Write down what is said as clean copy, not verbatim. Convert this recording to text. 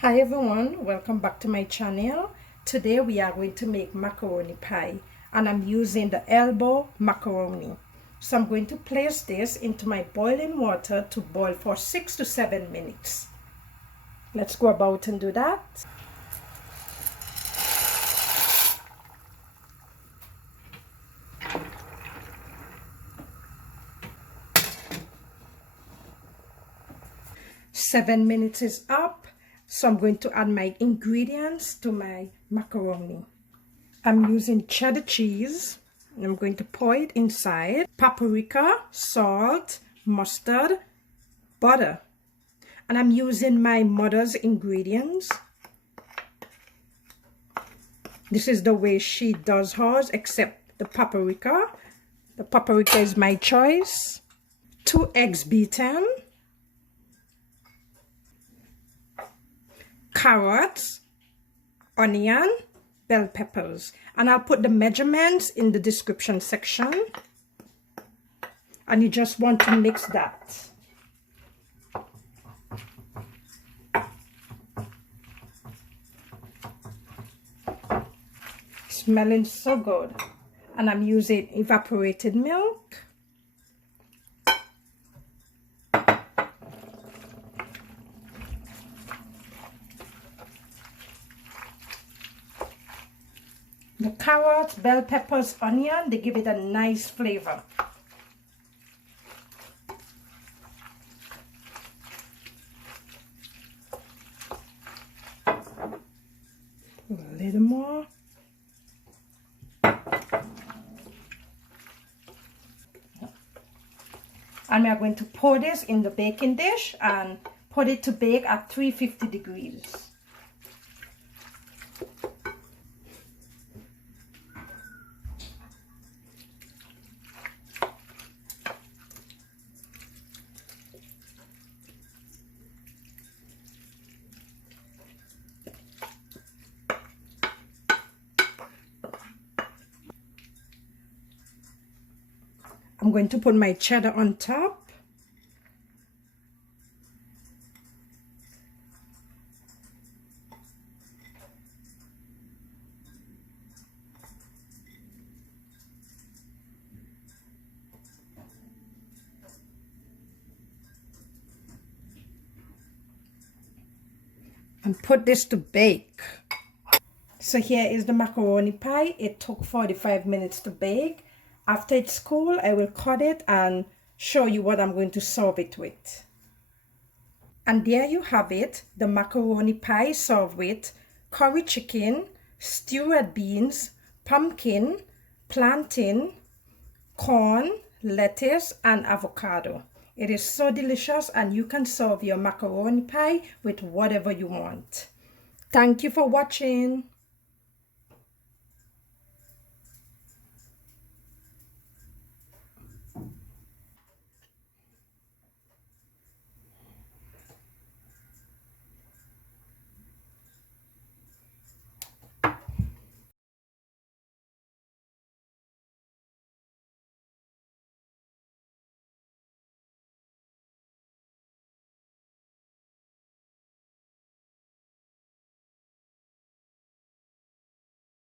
Hi everyone, welcome back to my channel. Today we are going to make macaroni pie and I'm using the elbow macaroni. So I'm going to place this into my boiling water to boil for 6 to 7 minutes. Let's go about and do that. Seven minutes is up. So I'm going to add my ingredients to my macaroni. I'm using cheddar cheese. I'm going to pour it inside. Paprika, salt, mustard, butter. And I'm using my mother's ingredients. This is the way she does hers, except the paprika. The paprika is my choice. 2 eggs beaten. Carrots, onion, bell peppers, and I'll put the measurements in the description section, and you just want to mix that. Smelling so good. And I'm using evaporated milk. The carrots, bell peppers, onion, they give it a nice flavor. A little more. And we are going to pour this in the baking dish and put it to bake at 350 degrees. I'm going to put my cheddar on top. And put this to bake. So here is the macaroni pie. It took 45 minutes to bake. After it's cool, I will cut it and show you what I'm going to serve it with. And there you have it, the macaroni pie served with curry chicken, stewed red beans, pumpkin, plantain, corn, lettuce, and avocado. It is so delicious and you can serve your macaroni pie with whatever you want. Thank you for watching.